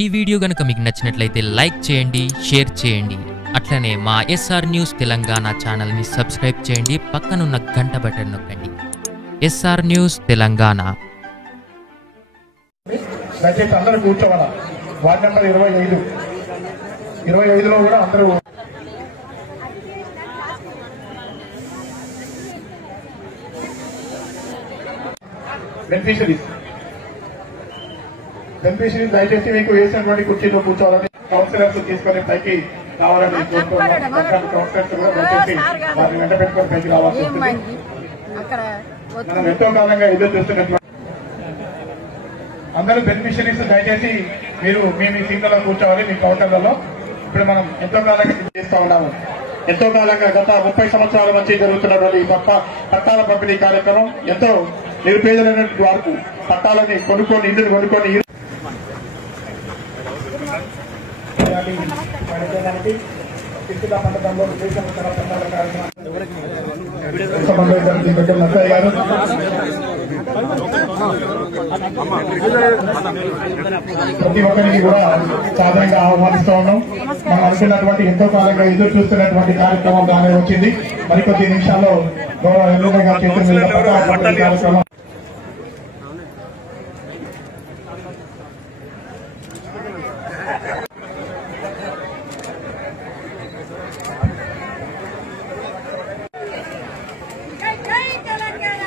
ఈ వీడియో గనుక మీకు నచ్చినట్లయితే లైక్ చేయండి షేర్ చేయండి. అట్లనే మా ఎస్ఆర్ న్యూస్ తెలంగాణ ఛానల్ని సబ్స్క్రైబ్ చేయండి పక్కనున్న గంట బటన్ నొక్కండి. SR news Telangana. దయచేసి అందరూ నెంబర్ ఇరవై ఐదు. ఇరవై ఐదులో కూడా అందరూ బెనిఫిషరీస్ బెనిఫిషరీస్ దయచేసి మీకు వేసినటువంటి కుర్చీలో కూర్చోవాలని కౌన్సిలర్స్ తీసుకొని పైకి రావాలని కోరుతున్నాం కౌన్సిలర్స్ కూడా దయచేసి వారిని వెంట పెట్టుకొని పైకి రావాల్సి అక్కడ మనం ఎంతో కాలంగా ఎదురు చూస్తున్నటువంటి అందరూ బెనిఫిషరీస్ దయచేసి మీరు మీ మీ సీట్లలో కూర్చోవాలి మీ కౌంటర్లలో. ఇప్పుడు మనం ఎంతో కాలంగా చేస్తూ ఉన్నాము. ఎంతో కాలంగా గత ముప్పై సంవత్సరాల నుంచి జరుగుతున్నటువంటి ఈ పక్క పట్టాల పంపిణీ కార్యక్రమం ఎంతో నిరుపేదలైనటువంటి వారికి పట్టాలని కొనుక్కొని ఇల్లు కొనుక్కొని ఇల్లు కార్యక్రమానికి శిక్షిత మండలంలో దేశ పట్టాల గారు. ప్రతి ఒక్కరికి కూడా సాధారణంగా ఆహ్వానిస్తూ ఉన్నాం. మనం అనుకున్నటువంటి ఎంతో కాలంగా ఎదురు చూస్తున్నటువంటి కార్యక్రమం బాగానే వచ్చింది. మరికొద్ది నిమిషాల్లో గౌరవ ఎమ్మెల్యే గారి చేతుల మీద కార్యక్రమం జై జై తెలంగాణ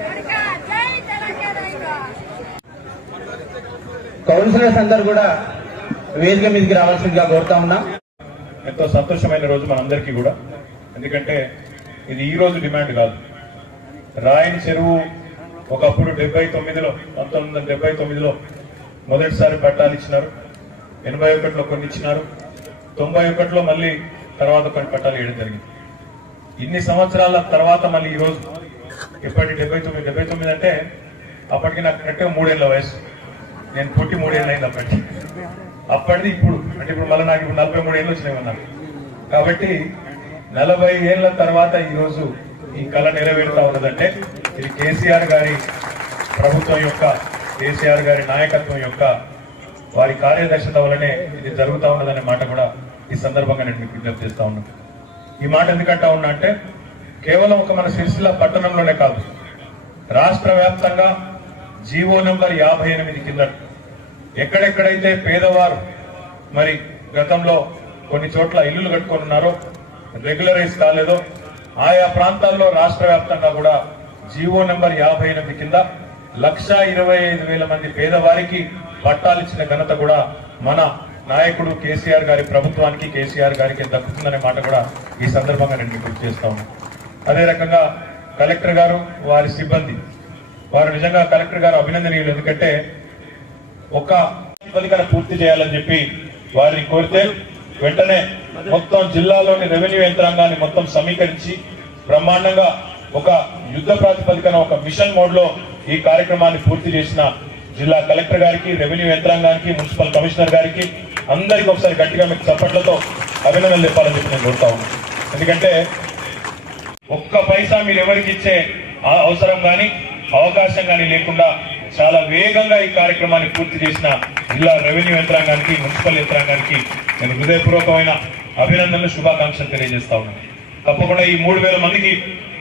కనుక జై తెలంగాణ ఇంకా కౌన్సిలర్స్ అందరు కూడా వేదిక మీదకి రావాల్సిందిగా కోరుతా ఉన్నా. ఎంతో సంతోషమైన రోజు మనందరికీ కూడా. ఎందుకంటే ఇది ఈ రోజు డిమాండ్ కాదు. రాయని చెరువు ఒకప్పుడు డెబ్బై తొమ్మిదిలో పంతొమ్మిది వందల డెబ్బై తొమ్మిదిలో మొదటిసారి పట్టాలు ఇచ్చినారు. ఎనభై ఒకటిలో కొన్ని ఇచ్చినారు. తొంభై ఒకటిలో మళ్ళీ తర్వాత కొన్ని పట్టాలు వేయడం జరిగింది. ఇన్ని సంవత్సరాల తర్వాత మళ్ళీ ఈరోజు ఇప్పటి ఎప్పటి డెబ్బై తొమ్మిది డెబ్బై తొమ్మిది అంటే అప్పటికి నాకు కరెక్ట్గా మూడేళ్ళ వయసు. నేను పుట్టి మూడేళ్ళు అయింది అప్పటికి. అప్పటిది ఇప్పుడు అంటే ఇప్పుడు మళ్ళీ నాకు ఇప్పుడు నలభై మూడు ఏళ్ళు వచ్చినాయి అన్నారు కాబట్టి నలభై ఏళ్ళ తర్వాత ఈ రోజు ఈ కళ నెరవేరుతా ఉన్నదంటే ఇది కేసీఆర్ గారి ప్రభుత్వం యొక్క కేసీఆర్ గారి నాయకత్వం యొక్క వారి కార్యదర్శత వల్లనే ఇది జరుగుతూ ఉన్నదనే మాట కూడా ఈ సందర్భంగా నేను మీకు విజ్ఞప్తి చేస్తా ఉన్నాను ఈ మాట ఎందుకంటా ఉన్నా అంటే కేవలం ఒక మన సిరిసిల్ల పట్టణంలోనే కాదు రాష్ట్ర వ్యాప్తంగా జీవో నంబర్ యాభై ఎనిమిది కింద. ఎక్కడెక్కడైతే పేదవారు మరి గతంలో కొన్ని చోట్ల ఇల్లులు కట్టుకొని ఉన్నారో రెగ్యులరైజ్ కాలేదో ఆయా ప్రాంతాల్లో రాష్ట్ర వ్యాప్తంగా కూడా జీవో నెంబర్ యాభై ఎనిమిది కింద లక్ష ఇరవై ఐదు వేల మంది పేదవారికి పట్టాలిచ్చిన ఘనత కూడా మన నాయకుడు కేసీఆర్ గారి ప్రభుత్వానికి కేసీఆర్ గారికి దక్కుతుందనే మాట కూడా ఈ సందర్భంగా నేను గుర్తు చేస్తా అదే రకంగా కలెక్టర్ గారు వారి సిబ్బంది వారు నిజంగా కలెక్టర్ గారు అభినందనీయులు. ఎందుకంటే ఒక పథకాన్ని పూర్తి చేయాలని చెప్పి వారిని కోరితే వెంటనే మొత్తం జిల్లాలోని రెవెన్యూ యంత్రాంగాన్ని మొత్తం సమీకరించి బ్రహ్మాండంగా ఒక యుద్ధ ప్రాతిపదికన ఒక మిషన్ మోడ్లో ఈ కార్యక్రమాన్ని పూర్తి చేసిన జిల్లా కలెక్టర్ గారికి రెవెన్యూ యంత్రాంగానికి మున్సిపల్ కమిషనర్ గారికి అందరికి ఒకసారి గట్టిగా మీకు చప్పట్లతో అభినందనలు చెప్పాలని చెప్పి నేను కోరుతా ఉన్నాను. ఎందుకంటే ఒక్క పైసా మీరు ఎవరికి ఇచ్చే ఆ అవసరం కానీ అవకాశం కానీ లేకుండా చాలా వేగంగా ఈ కార్యక్రమాన్ని పూర్తి చేసిన జిల్లా రెవెన్యూ యంత్రాంగానికి మున్సిపల్ యంత్రాంగానికి నేను హృదయపూర్వకమైన అభినందనలు శుభాకాంక్షలు తెలియజేస్తా ఉన్నాను. తప్పకుండా ఈ మూడు వేల మందికి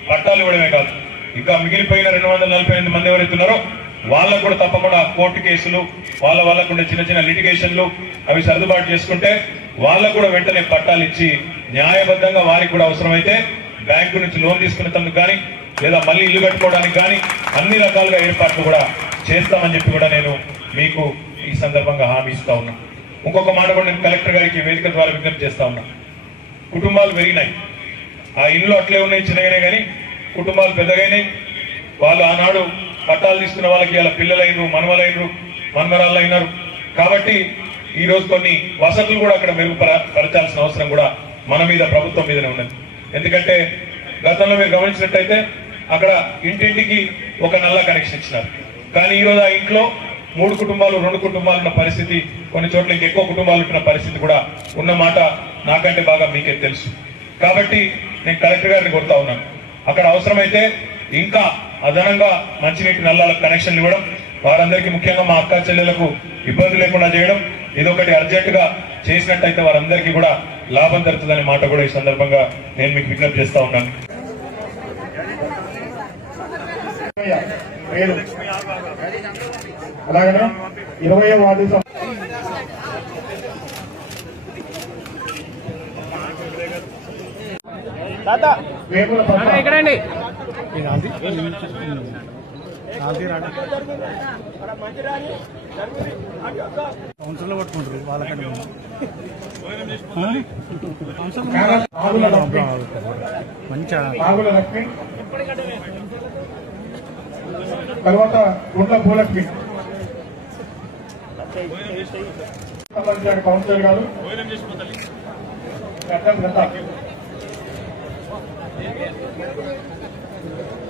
పట్టాలు ఇవ్వడమే కాదు. ఇంకా మిగిలిపోయిన రెండు వందల నలభై ఎనిమిది మంది ఎవరైతే ఉన్నారో వాళ్ళకు కూడా తప్పకుండా కోర్టు కేసులు వాళ్ళ వాళ్ళకు ఉండే చిన్న చిన్న లిటిగేషన్లు అవి సర్దుబాటు చేసుకుంటే వాళ్ళకు కూడా వెంటనే పట్టాలు ఇచ్చి న్యాయబద్ధంగా వారికి కూడా అవసరమైతే బ్యాంకు నుంచి లోన్ తీసుకునేందుకు కానీ లేదా మళ్ళీ ఇల్లు కట్టుకోవడానికి కానీ అన్ని రకాలుగా ఏర్పాట్లు కూడా చేస్తామని చెప్పి కూడా నేను మీకు ఈ సందర్భంగా హామీ ఇస్తా ఉన్నా. ఇంకొక మాట కూడా నేను కలెక్టర్ గారికి వేదిక ద్వారా విజ్ఞప్తి చేస్తా ఉన్నా. కుటుంబాలు పెరిగినాయి. ఆ ఇల్లు అట్లే ఉన్నాయి చిన్నగానే కానీ కుటుంబాలు పెద్దగానే వాళ్ళు ఆనాడు పట్టాలు తీసుకున్న వాళ్ళకి వాళ్ళ పిల్లలైనరు మనవలైనరు మన్మరాళ్ళు అయినారు కాబట్టి ఈ రోజు కొన్ని వసతులు కూడా అక్కడ మెరుగుపరచాల్సిన అవసరం కూడా మన మీద ప్రభుత్వం మీదనే ఉన్నది. ఎందుకంటే గతంలో మీరు గమనించినట్టయితే అక్కడ ఇంటింటికి ఒక నల్ల కనెక్షన్ ఇచ్చినారు. కానీ ఈ రోజు ఆ ఇంట్లో మూడు కుటుంబాలు రెండు కుటుంబాలు ఉన్న పరిస్థితి కొన్ని చోట్ల ఇంకా ఎక్కువ కుటుంబాలు ఉంటున్న పరిస్థితి కూడా ఉన్న మాట నాకంటే బాగా మీకే తెలుసు. కాబట్టి నేను కలెక్టర్ గారిని కోరుతా ఉన్నాను. అక్కడ అవసరమైతే ఇంకా అదనంగా మంచినీటి నల్లాలకు కనెక్షన్లు ఇవ్వడం వారందరికీ ముఖ్యంగా మా అక్క చెల్లెలకు ఇబ్బంది లేకుండా చేయడం ఇదొకటి అర్జెంటుగా చేసినట్టయితే వారందరికీ కూడా లాభం జరుగుతుందనే మాట కూడా ఈ సందర్భంగా నేను మీకు విజ్ఞప్తి చేస్తా ఉన్నాను. వేలు అలాగనే? ఇరవై వార్డు. కౌన్సిల్లో పట్టుకుంటారు వాళ్ళకంటే కానా- తర్వాత గుండ్ల భూలక్ష్మి సంబంధించిన కౌన్సిలర్ గారు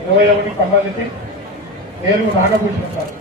ఇరవై ఒకటి సంబంధించి నేరు నాగభూషణ్ సార్.